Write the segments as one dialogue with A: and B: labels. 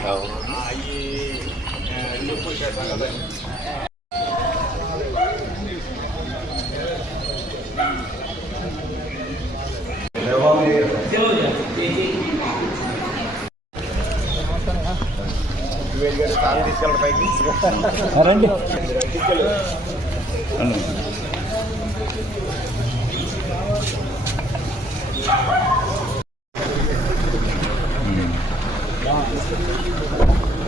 A: రండి hello
B: Happy 43rd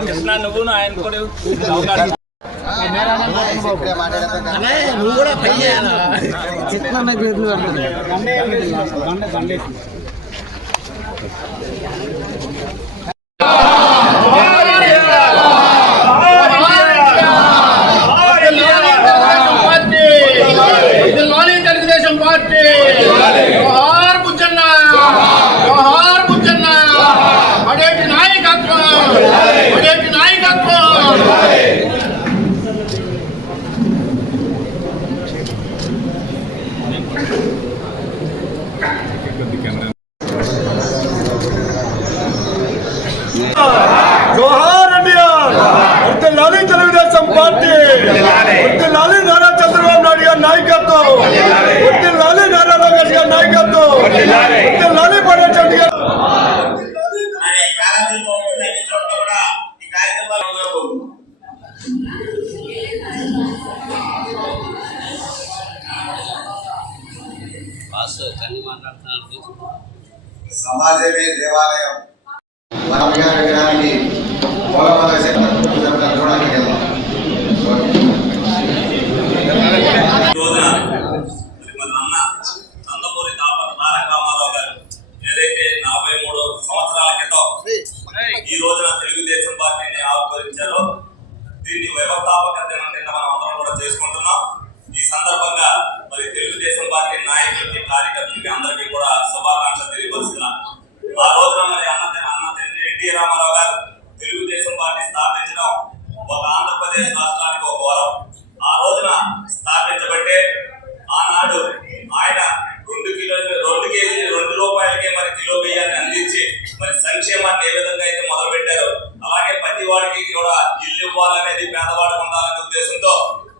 A: Krishna నువ్వు ఆయన కూడా
C: Good to significant
D: సమాజమే దేవాలయం. మనం విగ్రహానికి పూలమాల వేసే
C: ఈ రోజున నందమూరి తారక రామారావు గారు ఏదైతే నలభై మూడు సంవత్సరాల క్రితం ఈ రోజున తెలుగుదేశం పార్టీని ఆవిర్భవించారో నాయకులకి కార్యకర్తలకి అందరికీ కూడా శుభాకాంక్షలు తెలియపరుస్తున్నాను ఆ రోజున మరి అన్న అన్న తండ్రి ఎన్టీ రామారావు గారు తెలుగుదేశం పార్టీ స్థాపించడం ఒక ఆంధ్రప్రదేశ్ రాష్ట్రానికి ఒక వరం. ఆ రోజున స్థాపించబట్టే ఆనాడు ఆయన రెండు కిలో రెండు కేజీ రెండు రూపాయలకే మరి కిలో బియ్యాన్ని అందించి మరి సంక్షేమాన్ని ఏ విధంగా అయితే మొదలుపెట్టారు పెట్టారో అలాగే ప్రతి వాడికి కూడా ఇల్లు ఇవ్వాలనేది పేదవాడికి ఉండాలనే ఉద్దేశంతో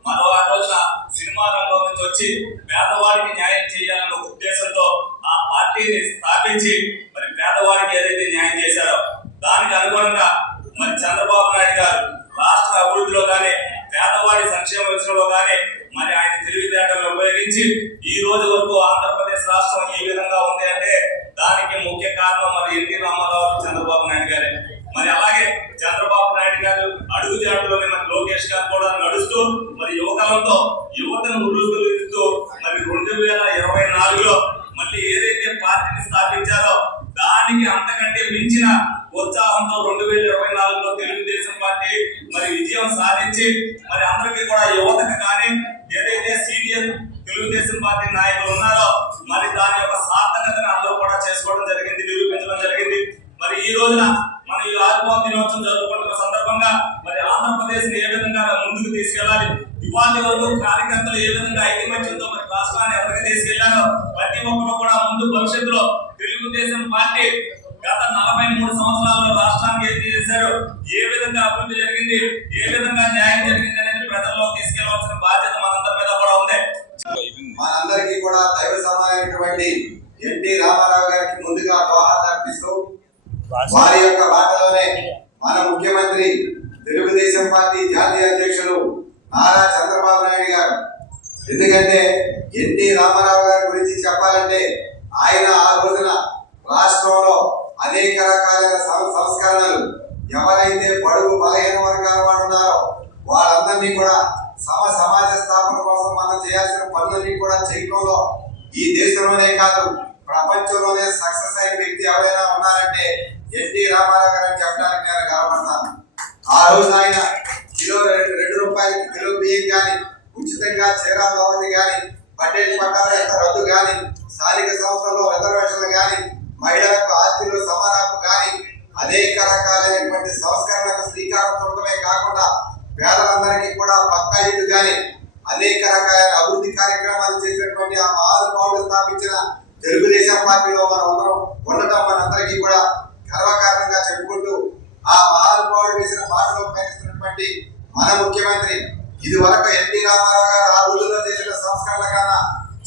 C: మరో ఆ రోజున సినిమా రంగం నుంచి వచ్చి పేదవాడికి న్యాయం చేయాలన్న ఒక ఉద్దేశంతో ఆ పార్టీని స్థాపించి మరి పేదవాడికి ఏదైతే న్యాయం చేశారో దానికి అనుగుణంగా మరి చంద్రబాబు నాయుడు గారు రాష్ట్ర అభివృద్ధిలో కానీ పేదవాడి సంక్షేమ విషయంలో కానీ మరి ఆయన తెలివితేటలను ఉపయోగించి ఈ రోజు వరకు ఆంధ్రప్రదేశ్ రాష్ట్రం ఈ విధంగా ఉంది అంటే దానికి ముఖ్య కారణం మరి ఎన్టీ రామారావు చంద్రబాబు నాయుడు గారే. మరి అలాగే చంద్రబాబు నాయుడు గారు అడుగు జాడలోనే మరి లోకేష్ గారు కూడా నడుస్తూ మరి యువకాలంతో యువతను ఉరుకుతూ మరి రెండు వేల ఇరవై నాలుగులో మళ్ళీ ఏదైతే పార్టీని స్థాపించారో దానికి అంతకంటే మించిన ఉత్సాహంతో రెండు వేల ఇరవై నాలుగులో తెలుగుదేశం పార్టీ మరి విజయం సాధించి మరి అందరికీ కూడా యువతకు కానీ ఏదైతే సీనియర్ తెలుగుదేశం పార్టీ నాయకులు ఉన్నారో ఏ మరి రాష్ట్రాన్ని ఎవరికి తీసుకెళ్ళారో ప్రతి ఒక్కరు కూడా ముందు భవిష్యత్తులో తెలుగుదేశం పార్టీ గత నలభై మూడు సంవత్సరాల్లో రాష్ట్రానికి ఏం చేశారు? ఏ విధంగా అభివృద్ధి జరిగింది? ఏ విధంగా న్యాయం జరిగింది అనేది ప్రజల్లో తీసుకెళ్ళవలసిన బాధ్యత మనందరి మీద కూడా ఉంది.
D: మనందరికీ కూడా దైవ సమానమైనటువంటి ఎన్టీ రామారావు గారికి ముందుగా దోహాలు అర్పిస్తూ వారి యొక్క బాటలోనే మన ముఖ్యమంత్రి తెలుగుదేశం పార్టీ జాతీయ అధ్యక్షులు నారా చంద్రబాబు నాయుడు గారు ఎందుకంటే ఎన్టీ రామారావు గారి గురించి చెప్పాలంటే ఆయన ఆ రోజున రాష్ట్రంలో అనేక రకాలైన సం- సంస్కరణలు ఎవరైతే బడుగు బలహీన వర్గాల వాడు ఉన్నారో వాళ్ళందరినీ కూడా సమ సమాజ స్థాపన కోసం మనం చేయాల్సిన పనులన్నీ కూడా చేయడంలో ఈ దేశంలోనే కాదు ప్రపంచంలోనే సక్సెస్ అయిన వ్యక్తి ఎవరైనా ఉన్నారంటే ఎన్టీ రామారావు గారు అని చెప్పడానికి నేను రోజు ఆయన కిలో రెండు రెండు రూపాయలకి కిలో బియ్యం కానీ ఉచితంగా చీరా భవతి కానీ పట్టేటి పట్టాల యొక్క రద్దు కానీ స్థానిక సంస్థల్లో రిజర్వేషన్లు కానీ మహిళలకు ఆస్తిలో హక్కు కానీ అనేక రకాలైనటువంటి సంస్కరణలకు శ్రీకారం చూడటమే కాకుండా పేదలందరికీ కూడా పక్కా ఇల్లు కానీ అనేక రకాలైన అభివృద్ధి కార్యక్రమాలు చేసినటువంటి ఆ మహానుభావుడు స్థాపించిన తెలుగుదేశం పార్టీలో మనం అందరం ఉండటం మనందరికీ కూడా గర్వకారణంగా చెప్పుకుంటూ ఆ మహానుభావుడు వేసిన మాటలో పయనిస్తున్నటువంటి మన ముఖ్యమంత్రి ఇది వరకు ఎన్టీ రామారావు గారు ఆ రోజుల్లో చేసిన సంస్కరణల కన్నా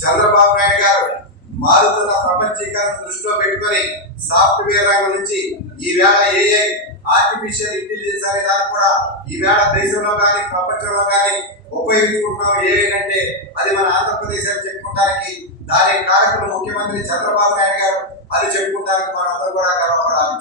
D: చంద్రబాబు నాయుడు గారు మారుతున్న ప్రపంచీకరణ దృష్టిలో పెట్టుకొని సాఫ్ట్వేర్ రంగం నుంచి ఈ వేళ ఏఐ ఆర్టిఫిషియల్ ఇంటెలిజెన్స్ అనే దాన్ని కూడా ఈ వేళ దేశంలో కానీ ప్రపంచంలో కానీ ఉపయోగించుకుంటున్నాం. ఏఐ అంటే అది మన ఆంధ్రప్రదేశ్ అని చెప్పుకోవడానికి దాని కార్యక్రమం ముఖ్యమంత్రి చంద్రబాబు నాయుడు గారు అని చెప్పుకోవడానికి మనందరూ కూడా గర్వపడాలి.